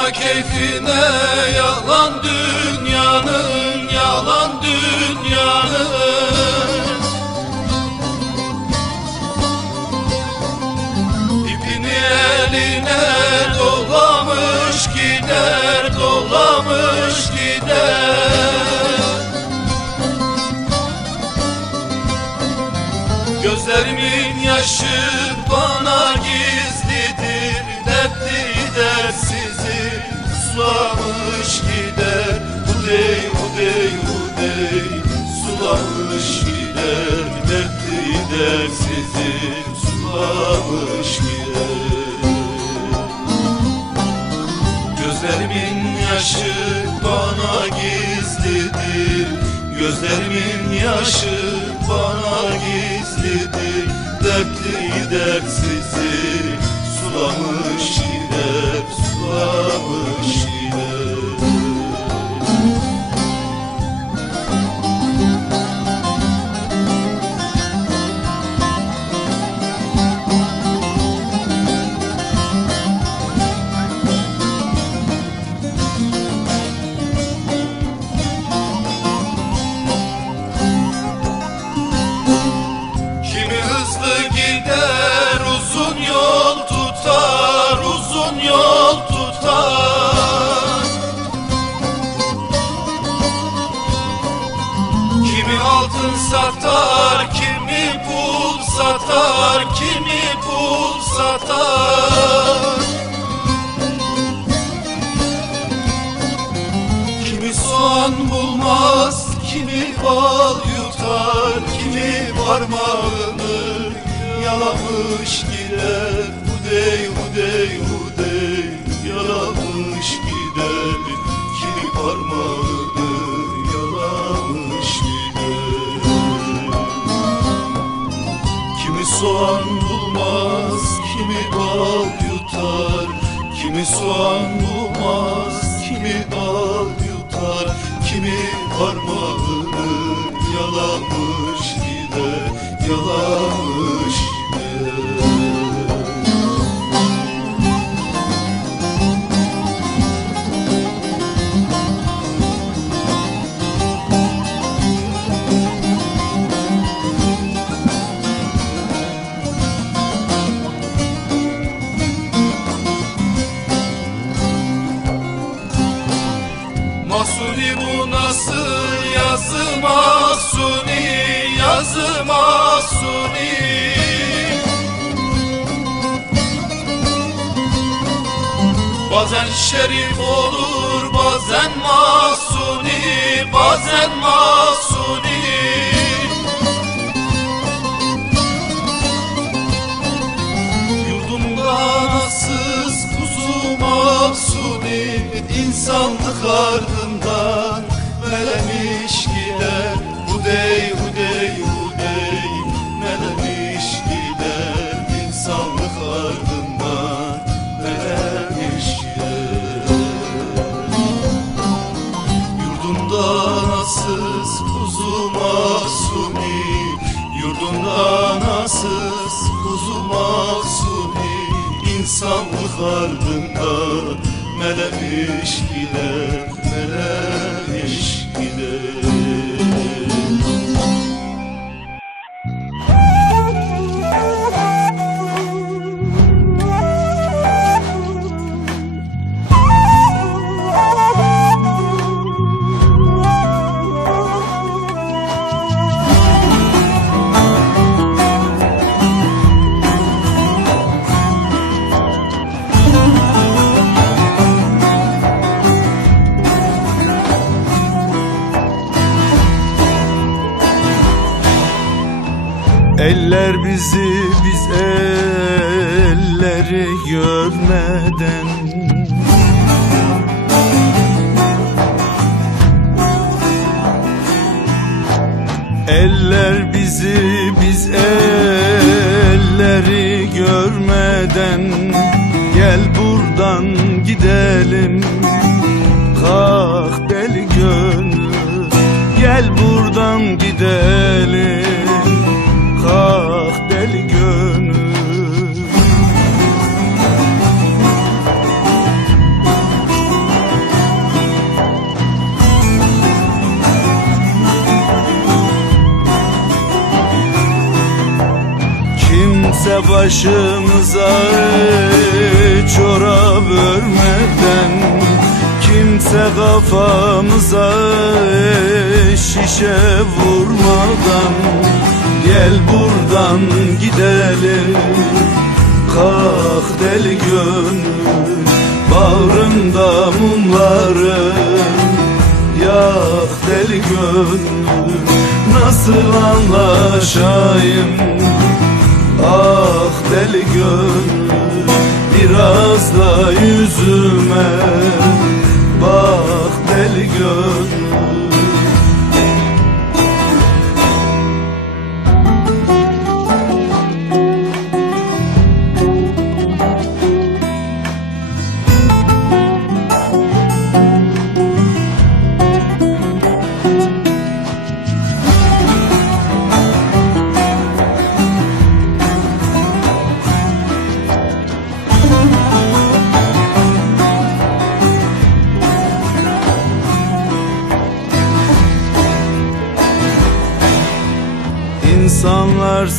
Yaşa keyfine yalan dünyanın Yalan dünyanın Hudey sulamış gider Dertli dersizi sulamış gider. Gözlerimin yaşı bana gizlidir. Gözlerimin yaşı bana gizlidir. Dertli dertsizi sulamış gider Sulamış bal yutar, kimi parmağını yalamış gider. Hudey, hudey, hudey, yalamış gider. Kimi parmağını yalamış gider. Kimi soğan bulmaz, kimi bal yutar Kimi soğan bulmaz, kimi bal yutar Kimi yalamış şerif olur bazen mahsuni bazen mahsuni Yurdumda anasız kuzu mahsuni insanlık ardından masumi İnsanlık ardında melemiş gider Melemiş Eller bizi biz elleri görmeden. Eller bizi biz elleri görmeden. Gel buradan gidelim başımıza çorap örmeden. Kimse kafamıza şişe vurmadan. Gel buradan gidelim Kalk deli gönül. Bağrında mumların Yak deli gönül. Nasıl anlaşayım Ah deli gönül Biraz da yüzüme. Bak deli gönül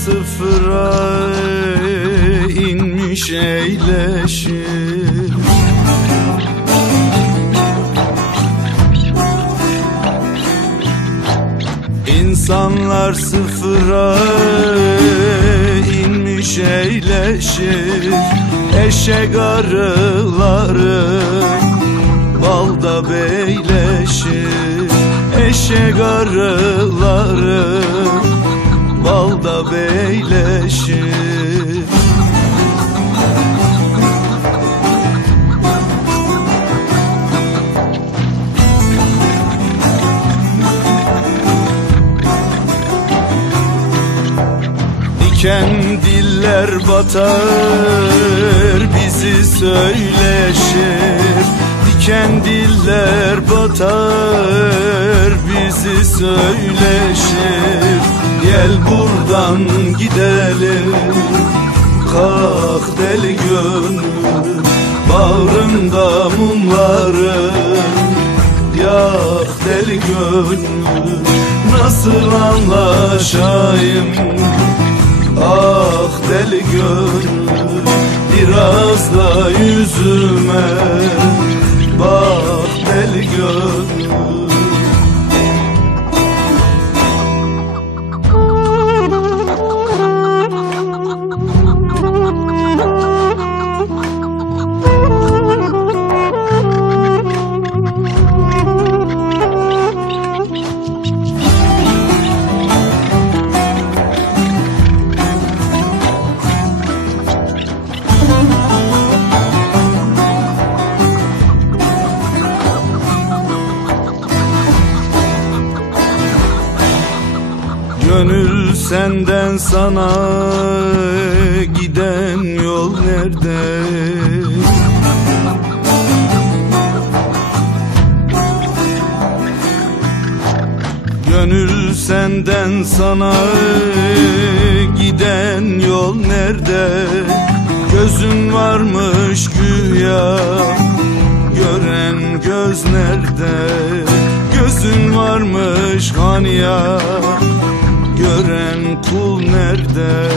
sıfıra inmiş eyleşir. İnsanlar sıfıra inmiş eyleşir. Eşek arıları balda beyleşir. Eşek arıları beyleşir Diken diller batar bizi söyleşir. Diken diller batar bizi söyleşir Gel buradan gidelim. Kalk deli gönül Bağrında mumların Yak deli gönül Nasıl anlaşayım? Ah deli gönül Biraz da yüzüme. Bak deli gönül sana giden yol nerede? Gözün varmış güya gören göz nerede? Gözün varmış kan ya gören kul nerede?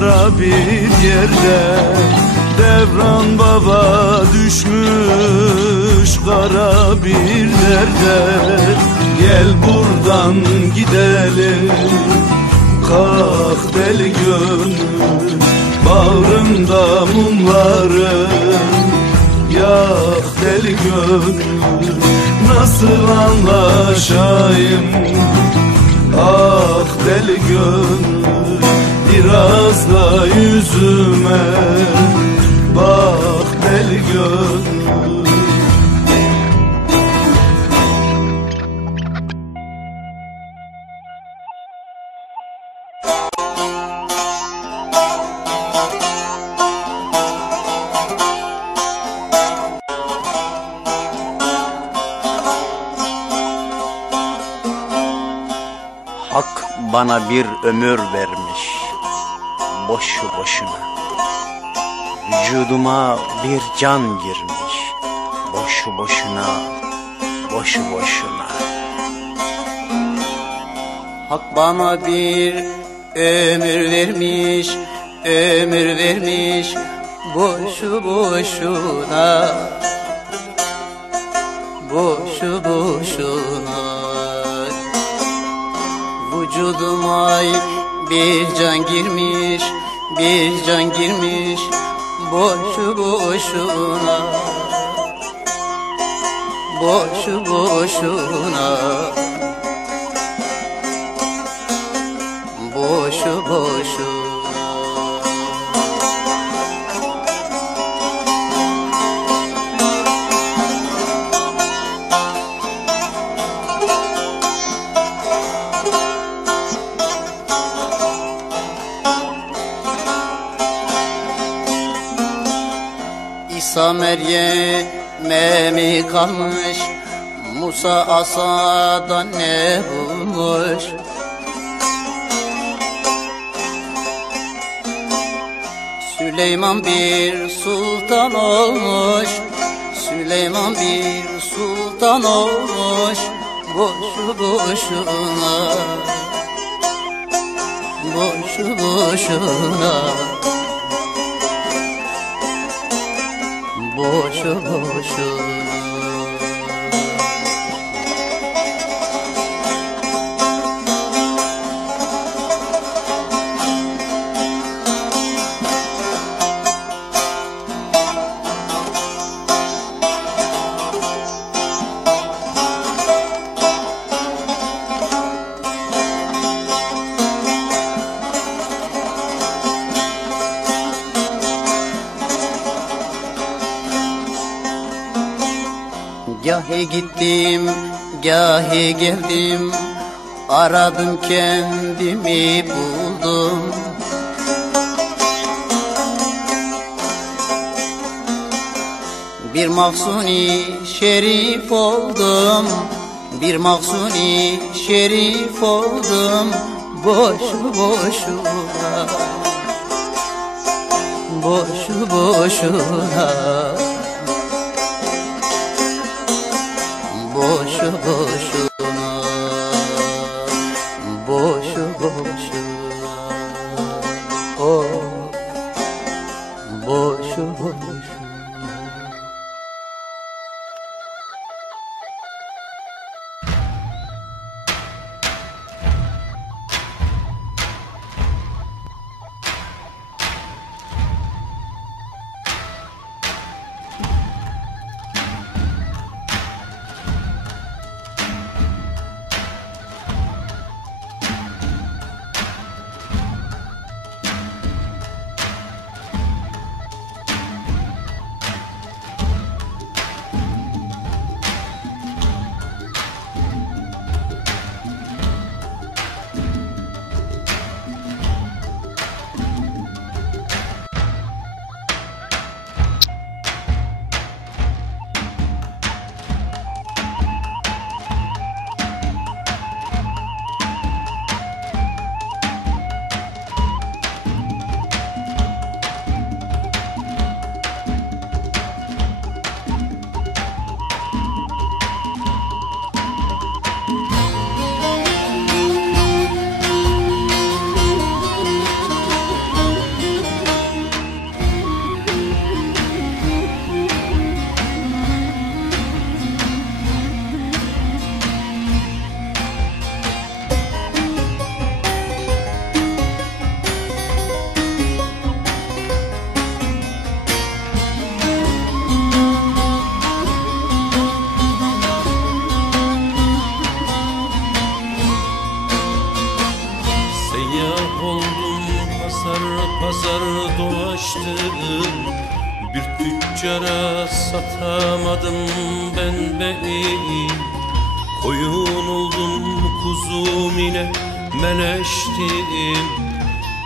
Kalmış ara bir yerde Devran baba düşmüş kara bir derde. Gel buradan gidelim Kalk deli gönül Bağrımda mumların Yak deli gönül Nasıl anlaşayım? Ah deli gönül Biraz da yüzüme Bak deli gönül. Hak bana bir ömür vermiş boşu boşuna. Vücuduma bir can girmiş. Boşu boşuna boşu boşuna. Hak bana bir ömür vermiş, ömür vermiş boşu boşuna. Boşu boşuna. Vücuduma bir can girmiş, bir can girmiş boşu boşuna. Boşu boşuna. Boşu boşu Meryem'e mi kalmış Musa asadan ne bulmuş. Süleyman bir sultan olmuş Süleyman bir sultan olmuş. Boşu boşuna Boşu boşuna Boşu boşuna Gahi gittim, gahi geldim. Aradım kendimi buldum. Bir mahsuni şerif oldum Bir mahsuni şerif oldum. Boşu boşuna Boşu boşuna boşu boşuna satamadım ben beni Koyun oldum kuzum ile meleştim.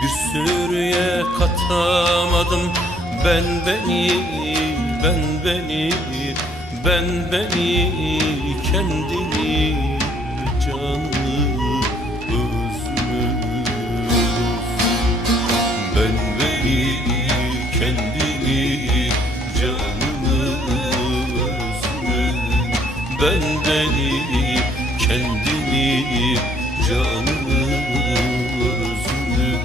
Bir sürüye katamadım ben beni Ben beni ben beni kendini canı bendeni kendini canını özünü.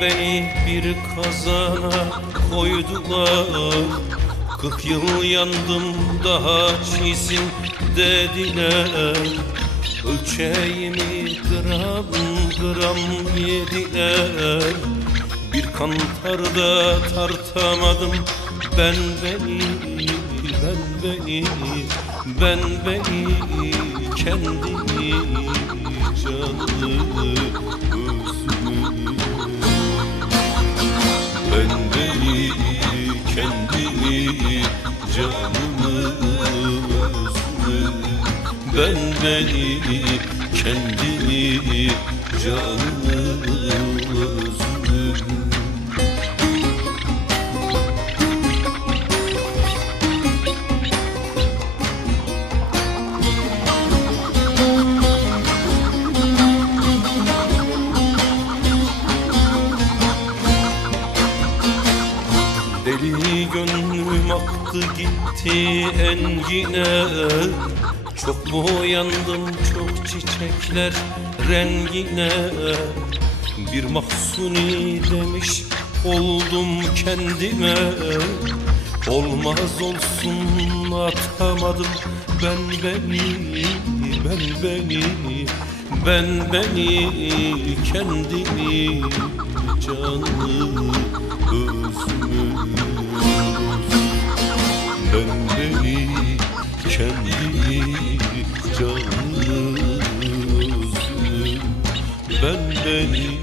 Beni bir kazana koydular. Kırk yıl yandım daha çizim dediler. Ölçeğimi gram gram yediler. Bir kantarda tartamadım. Ben beni Ben beni, ben beni kendimi canımı özümü ben beni kendimi canımı özümü Ben beni kendimi canımı aktı gitti engine Çok boyandım çok çiçekler rengine Bir mahsuni demiş oldum kendime. Olmaz olsun atamadım ben beni Ben beni ben beni kendimi canımı özümü özümü ben beni kendimi